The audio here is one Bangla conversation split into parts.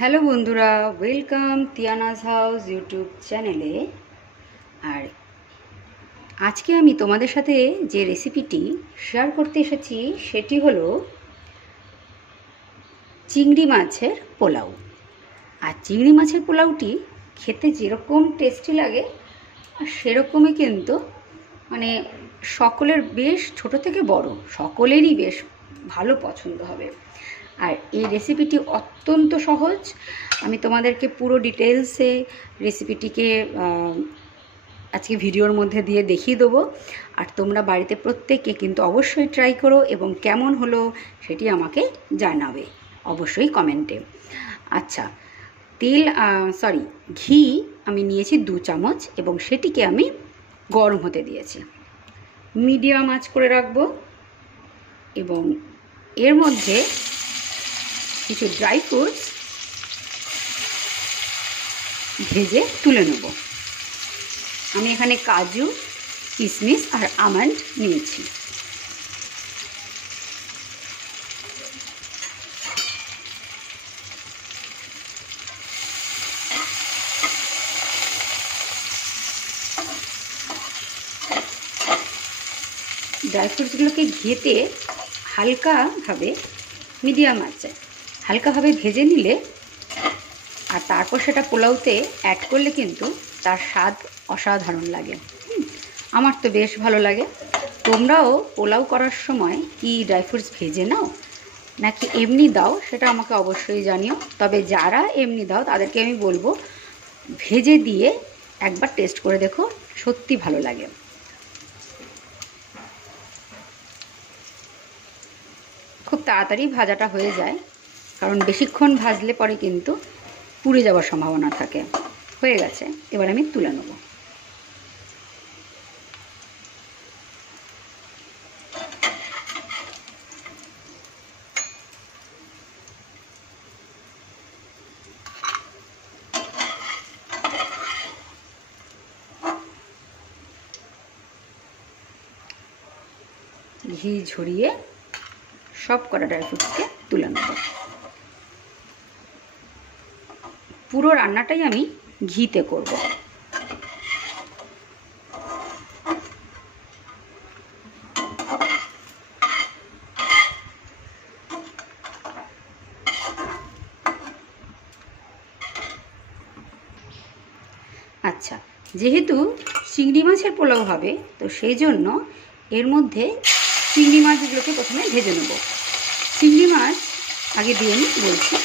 হ্যালো বন্ধুরা, ওয়েলকাম তিয়ানাস হাউস ইউটিউব চ্যানেলে। আর আজকে আমি তোমাদের সাথে যে রেসিপিটি শেয়ার করতে এসেছি সেটি হলো চিংড়ি মাছের পোলাও। আর চিংড়ি মাছের পোলাওটি খেতে যেরকম টেস্টি লাগে আর সেরকমই কিন্তু সকলের বেশ ছোট থেকে বড় সকলেরই বেশ ভালো পছন্দ হবে। আর এই রেসিপিটি অত্যন্ত সহজ। আমি তোমাদেরকে পুরো ডিটেলসে রেসিপিটিকে আজকে ভিডিওর মধ্যে দিয়ে দেখিয়ে দেবো। আর তোমরা বাড়িতে প্রত্যেকে কিন্তু অবশ্যই ট্রাই করো এবং কেমন হলো সেটি আমাকে জানাবে অবশ্যই কমেন্টে। আচ্ছা, ঘি আমি নিয়েছি 2 চামচ এবং সেটিকে আমি গরম হতে দিয়েছি। মিডিয়াম আঁচ করে রাখবো এবং এর মধ্যে কিছু ড্রাই ফ্রুটস ভেজে তুলে নেব। আমি এখানে কাজু, কিশমিশ আর আমন্ড নিয়েছি। ড্রাই ফ্রুটসগুলোকে ঘিতে হালকাভাবে মিডিয়াম আঁচে হালকাভাবে ভেজে নিলে আর তারপর সেটা পোলাওতে অ্যাড করলে কিন্তু তার স্বাদ অসাধারণ লাগে। আমার তো বেশ ভালো লাগে। তোমরাও পোলাও করার সময় কি ড্রাই ফ্রুটস ভেজে নাও নাকি এমনি দাও সেটা আমাকে অবশ্যই জানিও। তবে যারা এমনি দাও তাদেরকে আমি বলবো ভেজে দিয়ে একবার টেস্ট করে দেখো, সত্যি ভালো লাগে। খুব তাড়াতাড়ি ভাজাটা হয়ে যায়, কারণ বেশিক্ষণ ভাজলে পরে কিন্তু পুড়ে যাওয়ার সম্ভাবনা থাকে। হয়ে গেছে, এবার আমি তুলে নেব। ঘি ঝরিয়ে সব কটা ড্রাই ফ্রুটসকে তুলে নেব। পুরো রান্নাটাই আমি ঘিতে করব। আচ্ছা, যেহেতু চিংড়ি মাছের পোলাও হবে তো সেই জন্য এর মধ্যে চিংড়ি মাছগুলোকে প্রথমে ভেজে নেব। চিংড়ি মাছ আগে দিয়ে আমি বলছি।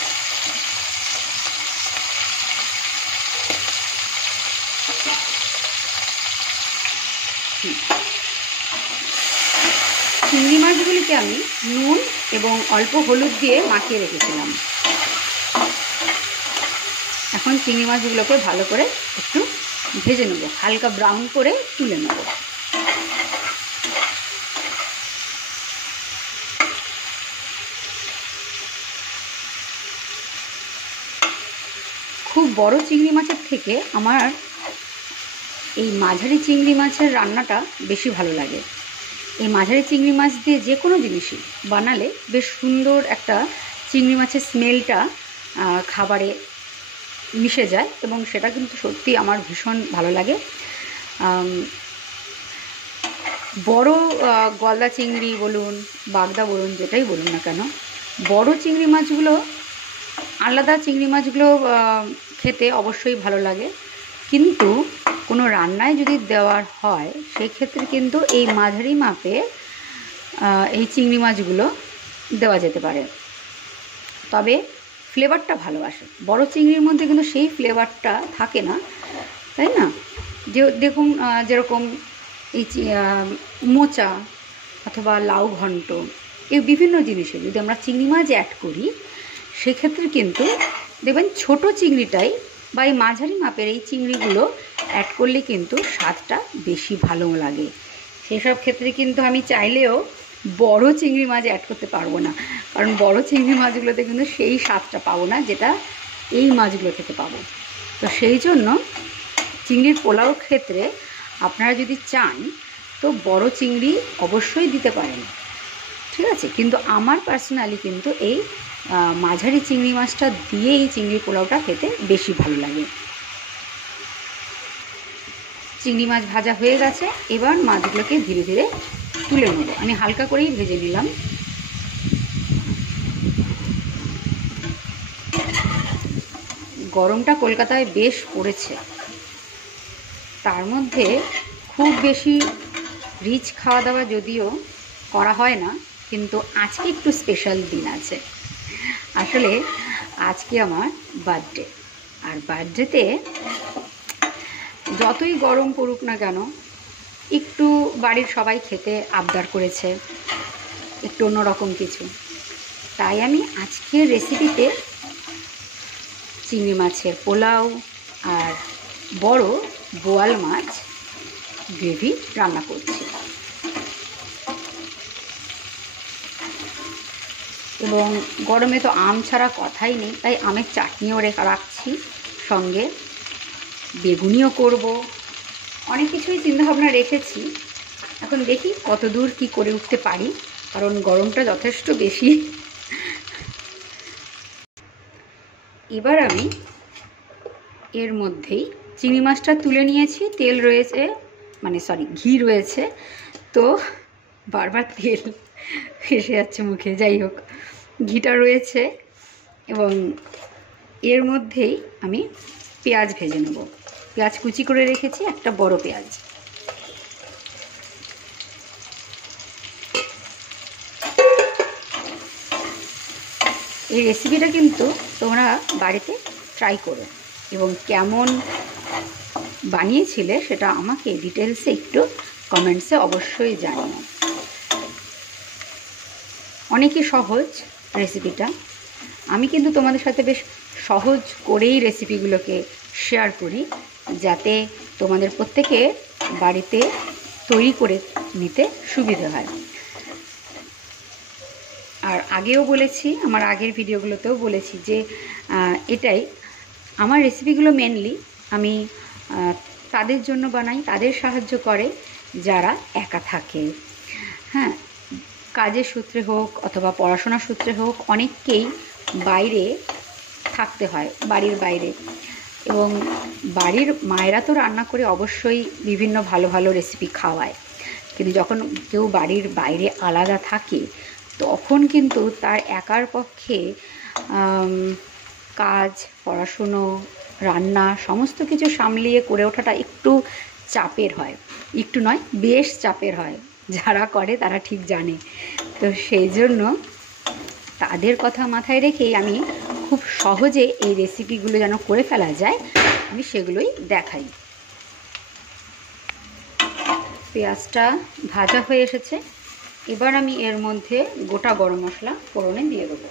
চিংড়ি মাছগুলিকে আমি নুন এবং অল্প হলুদ দিয়ে মাখিয়ে রেখেছিলাম। এখন চিংড়ি মাছগুলোকে ভালো করে একটু ভেজে নেব, হালকা ব্রাউন করে তুলে নেব। খুব বড় চিংড়ি মাছের থেকে আমার এই মাঝারি চিংড়ি মাছের রান্নাটা বেশি ভালো লাগে। এই মাঝারি চিংড়ি মাছ দিয়ে যে কোনো জিনিসই বানালে বেশ সুন্দর একটা চিংড়ি মাছের স্মেলটা খাবারে মিশে যায় এবং সেটা কিন্তু সত্যি আমার ভীষণ ভালো লাগে। বড় গলদা চিংড়ি বলুন, বাগদা বলুন, যেটাই বলুন না কেন, বড় চিংড়ি মাছগুলো আলাদা, চিংড়ি মাছগুলো খেতে অবশ্যই ভালো লাগে। কিন্তু কোনো রান্নায় যদি দেওয়ার হয় সেই ক্ষেত্রে কিন্তু এই মাঝারি মাপে এই চিংড়ি মাছগুলো দেওয়া যেতে পারে, তবে ফ্লেভারটা ভালো আসে। বড় চিংড়ির মধ্যে কিন্তু সেই ফ্লেভারটা থাকে না, তাই না? দেখুন, যেরকম এই মোচা অথবা লাউ ঘন্ট, এই বিভিন্ন জিনিসে যদি আমরা চিংড়ি মাছ অ্যাড করি সেক্ষেত্রে কিন্তু দেখবেন ছোট চিংড়িটাই বা এই মাঝারি মাপের এই চিংড়িগুলো অ্যাড করলে কিন্তু স্বাদটা বেশি ভালো লাগে। সেসব ক্ষেত্রে কিন্তু আমি চাইলেও বড় চিংড়ি মাছ অ্যাড করতে পারবো না, কারণ বড় চিংড়ি মাছগুলোতে কিন্তু সেই স্বাদটা পাবো না যেটা এই মাছগুলো থেকে পাবো। তো সেই জন্য চিংড়ির পোলাওর ক্ষেত্রে আপনারা যদি চান তো বড় চিংড়ি অবশ্যই দিতে পারেন, ঠিক আছে? কিন্তু আমার পার্সোনালি কিন্তু এই মাঝারি চিংড়ি মাছটা দিয়েই চিংড়ি পোলাওটা খেতে বেশি ভালো লাগে। চিংড়ি মাছ ভাজা হয়ে গেছে, এবার মাছগুলোকে ধীরে ধীরে তুলে নেব। আমি হালকা করেই ভেজে নিলাম। গরমটা কলকাতায় বেশ পড়েছে, তার মধ্যে খুব বেশি রিচ খাওয়া দাওয়া যদিও করা হয় না, কিন্তু আজকে একটু স্পেশাল দিন আছে। আসলে আজকে আমার বার্থডে, আর বার্থডেতে যতই গরম পড়ুক না কেন একটু বাড়ির সবাই খেতে আবদার করেছে একটু অন্যরকম কিছু, তাই আমি আজকের রেসিপিতে চিংড়ি মাছের পোলাও আর বড় বোয়াল মাছ গ্রেভি রান্না করছি। এবং গরমে তো আম ছাড়া কথাই নেই, তাই আমের চাটনিও রাখছি, সঙ্গে বেগুনিও করব, অনেক কিছুই চিন্তাভাবনা রেখেছি। এখন দেখি কত দূর কী করে উঠতে পারি, কারণ গরমটা যথেষ্ট বেশি। এবার আমি এর মধ্যেই চিংড়ি মাছটা তুলে নিয়েছি, তেল রয়েছে, ঘি রয়েছে, তো বারবার তেল এসে যাচ্ছে মুখে, যাই হোক ঘিটা রয়েছে। এবং এর মধ্যেই আমি পেঁয়াজ ভেজে নেব। পেঁয়াজ কুচি করে রেখেছি, একটা বড় পেঁয়াজ। এই রেসিপিটা কিন্তু তোমরা বাড়িতে ট্রাই করো, এবং কেমন বানিয়েছিলে সেটা আমাকে ডিটেলসে একটু কমেন্টসে অবশ্যই জানিও। অনেকই সহজ রেসিপিটা, আমি কিন্তু তোমাদের সাথে বেশ সহজ করেই রেসিপিগুলোকে শেয়ার করি, যাতে তোমাদের প্রত্যেকে বাড়িতে তৈরি করে নিতে সুবিধা হয়। আর আগেও বলেছি, আমার আগের ভিডিওগুলোতেও বলেছি যে এটাই আমার রেসিপিগুলো মেনলি আমি তাদের জন্য বানাই, তাদের সাহায্য করে যারা একা থাকে। হ্যাঁ, কাজের সূত্রে হোক অথবা পড়াশোনার সূত্রে হোক, অনেককেই বাইরে থাকতে হয়, বাড়ির বাইরে। এবং বাড়ির মায়েরা তো রান্না করে অবশ্যই বিভিন্ন ভালো ভালো রেসিপি খাওয়ায়, কিন্তু যখন কেউ বাড়ির বাইরে আলাদা থাকে তখন কিন্তু তার একার পক্ষে কাজ, পড়াশুনো, রান্না সমস্ত কিছু সামলিয়ে করে ওঠাটা একটু চাপের হয়। একটু নয়, বেশ চাপের হয়, যারা করে তারা ঠিক জানে। তো সেই জন্য তাদের কথা মাথায় রেখেই আমি খুব সহজে এই রেসিপিগুলো যেন করে ফেলা যায়, আমি সেগুলোই দেখাই। পেঁয়াজটা ভাজা হয়ে এসেছে, এবার আমি এর মধ্যে গোটা গরম মশলা ফোড়নে দিয়ে দেবো।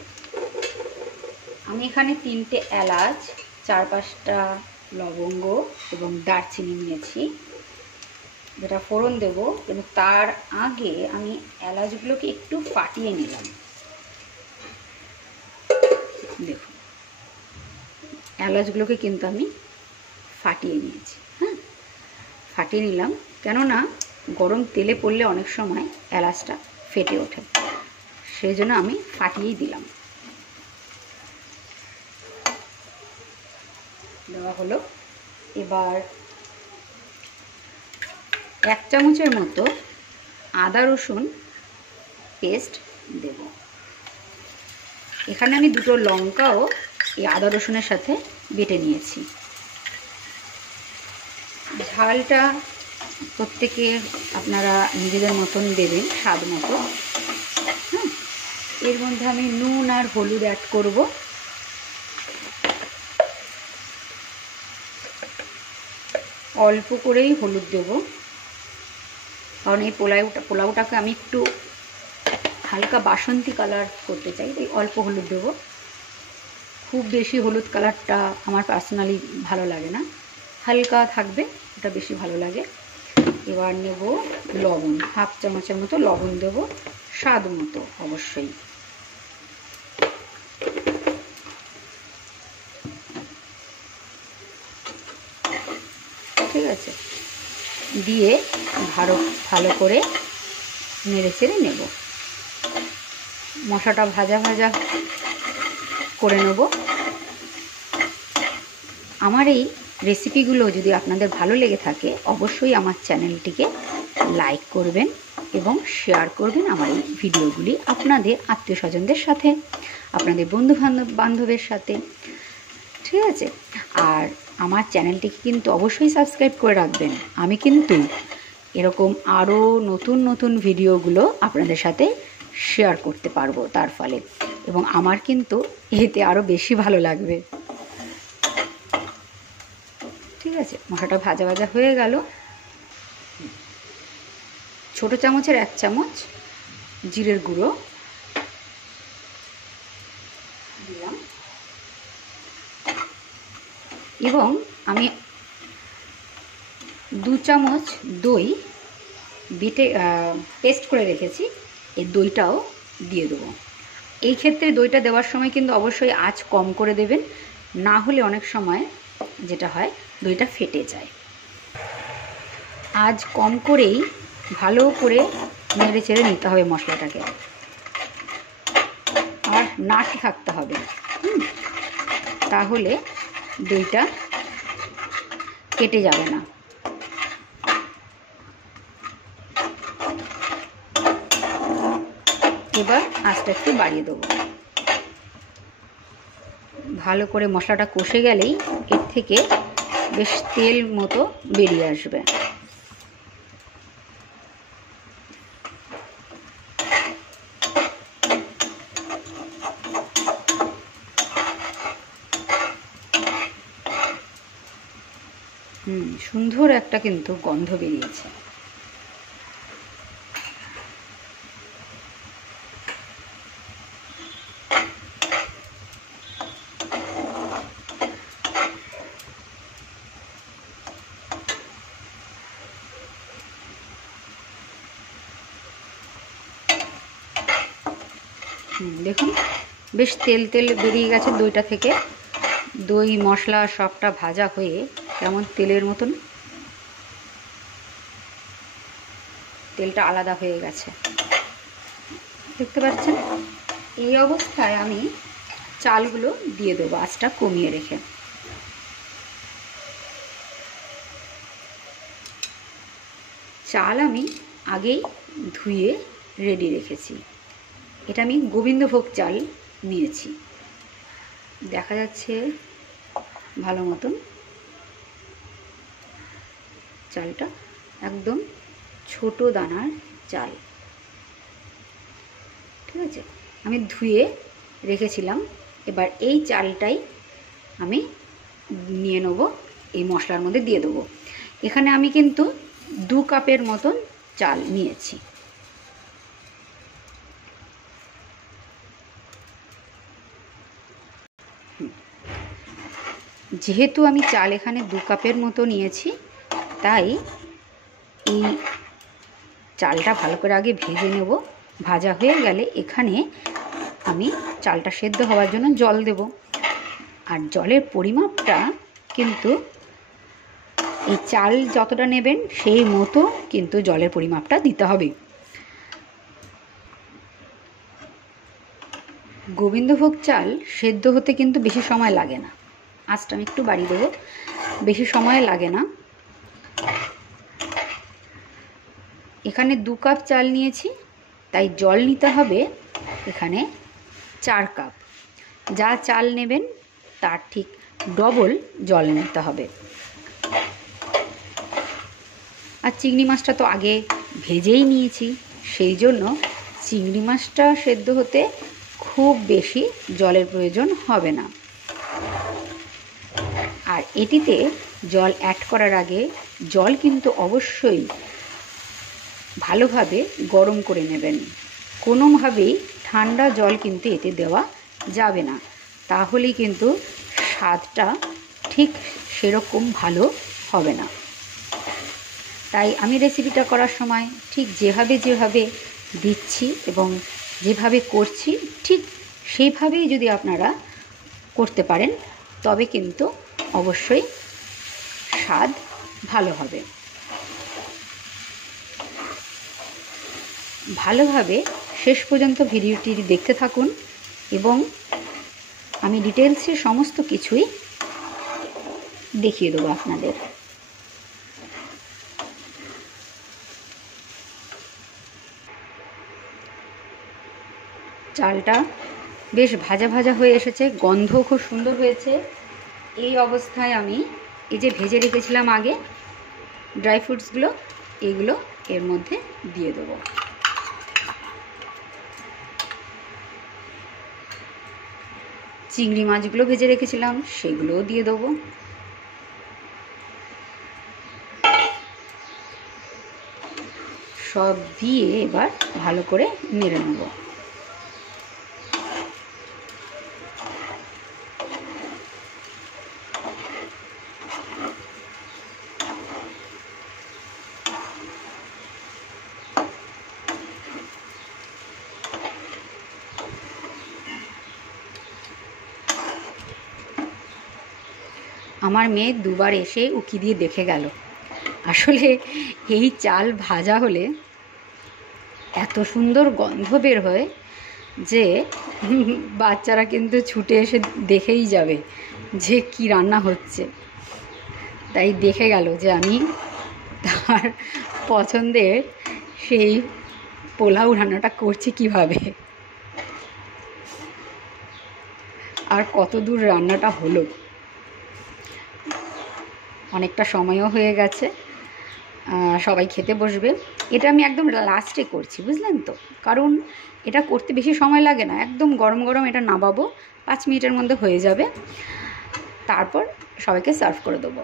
আমি এখানে 3টে এলাচ, 4-5টা লবঙ্গ এবং দারচিনি নিয়েছি, যেটা ফোড়ন দেব। কিন্তু তার আগে আমি এলাচগুলোকে একটু ফাটিয়ে নিলাম। দেখুন, এলাচগুলোকে কিন্তু আমি ফাটিয়ে নিয়েছি। হ্যাঁ, ফাটিয়ে নিলাম, কেননা গরম তেলে পড়লে অনেক সময় এলাচটা ফেটে ওঠে, সেই জন্য আমি ফাটিয়েই দিলাম। দেওয়া হলো। এবার 1 চামচের মতো আদা রসুন পেস্ট দেব। এখানে আমি 2টো লঙ্কাও এই আদা রসুনের সাথে বেটে নিয়েছি। ঝালটা প্রত্যেকে আপনারা নিজেদের মতন দেবেন, স্বাদ মতো। হ্যাঁ, এর মধ্যে আমি নুন আর হলুদ অ্যাড করব। অল্প করেই হলুদ দেব, কারণ এই পোলাওটাকে আমি একটু হালকা বাসন্তী কালার করতে চাই, তাই অল্প হলুদ দেব। খুব বেশি হলুদ কালারটা আমার পার্সোনালি ভালো লাগে না, হালকা থাকবে, ওটা বেশি ভালো লাগে। এবার নেব লবণ, 1/2 চামচের মতো লবণ দেব, স্বাদ মতো অবশ্যই। ঠিক আছে, দিয়ে ভালো করে নেড়ে চেড়ে নেব। মশলাটা ভাজা ভাজা করে নেব। আমার এই রেসিপিগুলো যদি আপনাদের ভালো লেগে থাকে অবশ্যই আমার চ্যানেলটিকে লাইক করবেন এবং শেয়ার করবেন আমার এই ভিডিওগুলি আপনাদের আত্মীয় স্বজনদের সাথে, আপনাদের বন্ধু বান্ধবের সাথে, ঠিক আছে? আর আমার চ্যানেলটিকে কিন্তু অবশ্যই সাবস্ক্রাইব করে রাখবেন। আমি কিন্তু এরকম আরও নতুন নতুন ভিডিওগুলো আপনাদের সাথে শেয়ার করতে পারবো তার ফলে, এবং আমার কিন্তু এতে আরও বেশি ভালো লাগবে। ঠিক আছে, মশলাটা ভাজা ভাজা হয়ে গেল। ছোটো চামচের 1 চামচ জিরের গুঁড়ো দিলাম এবং আমি 2 চামচ দই বেটে পেস্ট করে রেখেছি, এই দইটাও দিয়ে দেবো। এই ক্ষেত্রে দইটা দেওয়ার সময় কিন্তু অবশ্যই আঁচ কম করে দেবেন, না হলে অনেক সময় যেটা হয় দইটা ফেটে যায়। আঁচ কম করেই ভালো করে নেড়ে চেড়ে নিতে হবে মশলাটাকে, আর নাড়তে থাকতে হবে, তাহলে দইটা কেটে যাবে না। এবার আঁচটা একটু বাড়িয়ে দেবো। ভালো করে মশলাটা কষে গেলেই এর থেকে বেশ তেল মতো বেরিয়ে আসবে। সুন্দর একটা কিন্তু গন্ধ বেরিয়েছে। দেখুন বেশ তেল তেল বেরিয়ে গেছে দইটা থেকে। দই মশলা সবটা ভাজা হয়ে কেমন তেলের মতন তেলটা আলাদা হয়ে গেছে, দেখতে পাচ্ছেন? এই অবস্থায় আমি চালগুলো দিয়ে দেবো আঁচটা কমিয়ে রেখে। চাল আমি আগেই ধুয়ে রেডি রেখেছি। এটা আমি গোবিন্দভোগ চাল নিয়েছি, দেখা যাচ্ছে ভালো মতন। চালটা একদম ছোট দানার চাল, ঠিক আছে? আমি ধুয়ে রেখেছিলাম। এবার এই চালটাই আমি নিয়ে নেব, এই মশলার মধ্যে দিয়ে দেবো। এখানে আমি কিন্তু 2 কাপের মতন চাল নিয়েছি। যেহেতু আমি চাল এখানে 2 কাপের মতো নিয়েছি, তাই এই চালটা ভালো করে আগে ভেজে নেব। ভাজা হয়ে গেলে এখানে আমি চালটা সেদ্ধ হওয়ার জন্য জল দেব। আর জলের পরিমাপটা কিন্তু এই চাল যতটা নেবেন সেই মতো কিন্তু জলের পরিমাপটা দিতে হবে। গোবিন্দভোগ চাল সেদ্ধ হতে কিন্তু বেশি সময় লাগে না। আঁচটা আমি একটু বাড়িয়ে দেবো, বেশি সময় লাগে না। এখানে 2 কাপ চাল নিয়েছি, তাই জল নিতে হবে এখানে 4 কাপ। যা চাল নেবেন তার ঠিক ডবল জল নিতে হবে। আর চিংড়ি মাছটা তো আগে ভেজেই নিয়েছি, সেই জন্য চিংড়ি মাছটা সেদ্ধ হতে খুব বেশি জলের প্রয়োজন হবে না। আর এটিতে জল অ্যাড করার আগে জল কিন্তু অবশ্যই ভালোভাবে গরম করে নেবেন। কোনোভাবেই ঠান্ডা জল কিন্তু এতে দেওয়া যাবে না, তাহলেই কিন্তু স্বাদটা ঠিক সেরকম ভালো হবে না। তাই আমি রেসিপিটা করার সময় ঠিক যেভাবে দিচ্ছি এবং যেভাবে করছি ঠিক সেইভাবেই যদি আপনারা করতে পারেন তবে কিন্তু অবশ্যই স্বাদ ভালো হবে। ভালোভাবে শেষ পর্যন্ত ভিডিওটি দেখতে থাকুন এবং আমি ডিটেলসে সমস্ত কিছুই দেখিয়ে দেবো আপনাদের। চালটা বেশ ভাজা ভাজা হয়ে এসেছে, গন্ধ খুব সুন্দর হয়েছে। এই অবস্থায় আমি এই যে ভেজে রেখেছিলাম আগে ড্রাই ফ্রুটসগুলো, এগুলো এর মধ্যে দিয়ে দেবো। চিংড়ি মাছগুলো ভেজে রেখেছিলাম সেগুলোও দিয়ে দেবো। সব দিয়ে এবার ভালো করে নেড়ে নেব। আমার মেয়ে দুবার এসে উকি দিয়ে দেখে গেল। আসলে এই চাল ভাজা হলে এত সুন্দর গন্ধ বের হয় যে বাচ্চারা কিন্তু ছুটে এসে দেখেই যাবে যে কি রান্না হচ্ছে। তাই দেখে গেল যে আমি তার পছন্দের সেই পোলাও রান্নাটা করছি কিভাবে, আর কত দূর রান্নাটা হলো। অনেকটা সময়ও হয়ে গেছে, সবাই খেতে বসবে। এটা আমি একদম লাস্টে করছি, বুঝলেন তো, কারণ এটা করতে বেশি সময় লাগে না, একদম গরম গরম এটা নামাবো, 5 মিনিটের মধ্যে হয়ে যাবে, তারপর সবাইকে সার্ভ করে দেবো।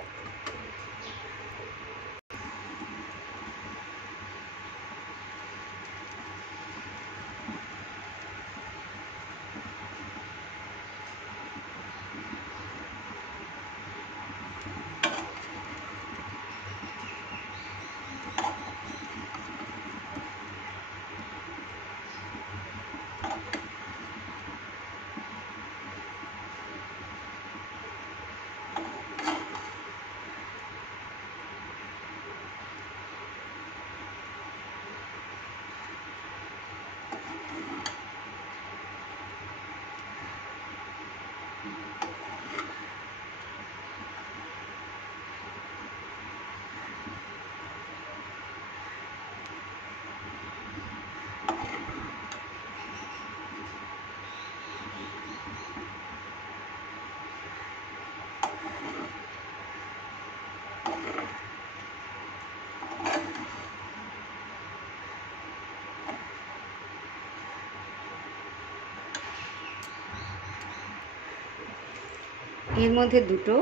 এর মধ্যে 2টো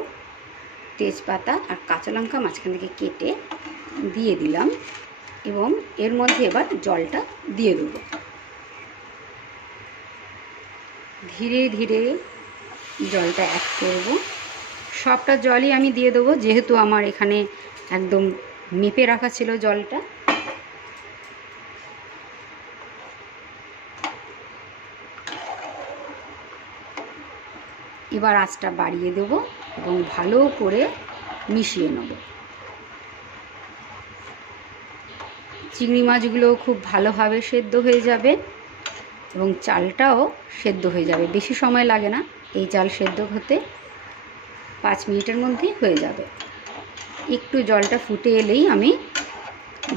তেজপাতা আর কাঁচা লঙ্কা মাঝখান থেকে কেটে দিয়ে দিলাম, এবং এর মধ্যে এবার জলটা দিয়ে দেবো। ধীরে ধীরে জলটা অ্যাড করব। সবটা জলই আমি দিয়ে দেবো, যেহেতু আমার এখানে একদম মেপে রাখা ছিল জলটা। এবার আঁচটা বাড়িয়ে দেব এবং ভালো করে মিশিয়ে নেব। চিংড়ি মাছগুলো খুব ভালোভাবে সেদ্ধ হয়ে যাবে এবং চালটাও সেদ্ধ হয়ে যাবে, বেশি সময় লাগে না এই চাল সেদ্ধ হতে, 5 মিনিটের মধ্যেই হয়ে যাবে। একটু জলটা ফুটে এলেই আমি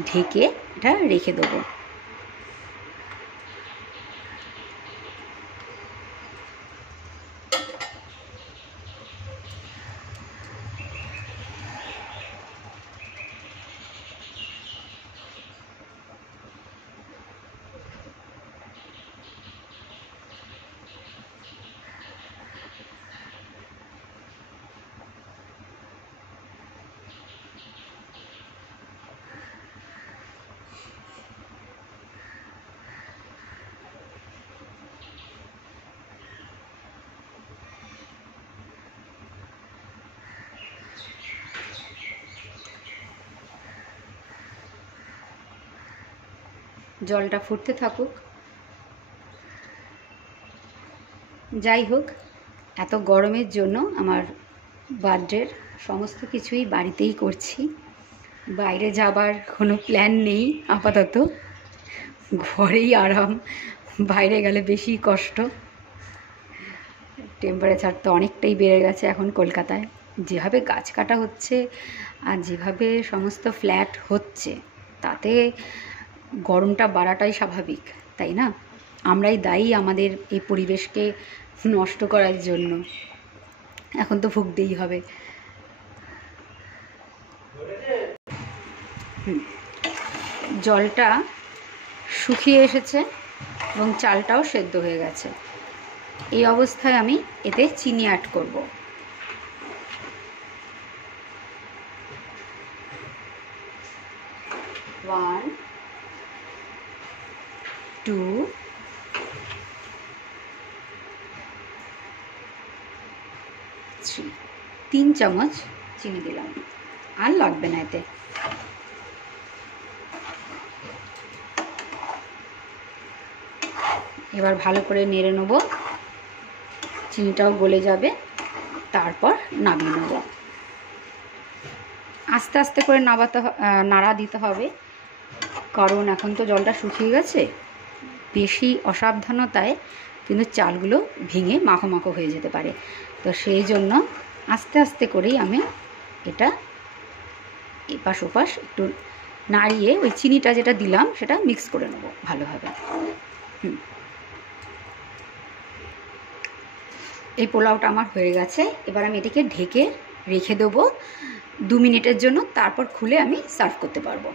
ঢেকে এটা রেখে দেবো। জলটা ফুটতে থাকুক। যাই হোক, এত গরমের জন্য আমার বার্থডের সমস্ত কিছুই বাড়িতেই করছি, বাইরে যাবার কোনো প্ল্যান নেই আপাতত, ঘরেই আরাম, বাইরে গেলে বেশি কষ্ট। টেম্পারেচার তো অনেকটাই বেড়ে গেছে এখন কলকাতায়। যেভাবে গাছ কাটা হচ্ছে আর যেভাবে সমস্ত ফ্ল্যাট হচ্ছে, তাতে গরমটা বাড়াটাই স্বাভাবিক, তাই না? আমরাই দায়ী আমাদের এই পরিবেশকে নষ্ট করার জন্য। এখন তো ভুগতেই হবে। জলটা শুকিয়ে এসেছে এবং চালটাও সেদ্ধ হয়ে গেছে। এই অবস্থায় আমি এতে চিনি অ্যাড করব। 1 2 3 3 চামচ চিনি দিলাম, আর লাগবে না এতে। এবার ভালো করে নেড়ে নেব, চিনিটাও গলে যাবে, তারপর নামিয়ে নেব। আস্তে আস্তে করে নাড়া দিতে হবে, কারণ এখন তো জলটা শুকিয়ে গেছে। বেশি অসাবধানতায় কিন্তু চালগুলো ভেঙে মাখো মাখো হয়ে যেতে পারে। তো সেই জন্য আস্তে আস্তে করেই আমি এটা এপাশ ওপাশ একটু নাড়িয়ে ওই চিনিটা যেটা দিলাম সেটা মিক্স করে নেব ভালোভাবে। এই পোলাওটা আমার হয়ে গেছে। এবার আমি এটাকে ঢেকে রেখে দেবো 2 মিনিটের জন্য, তারপর খুলে আমি সার্ভ করতে পারবো।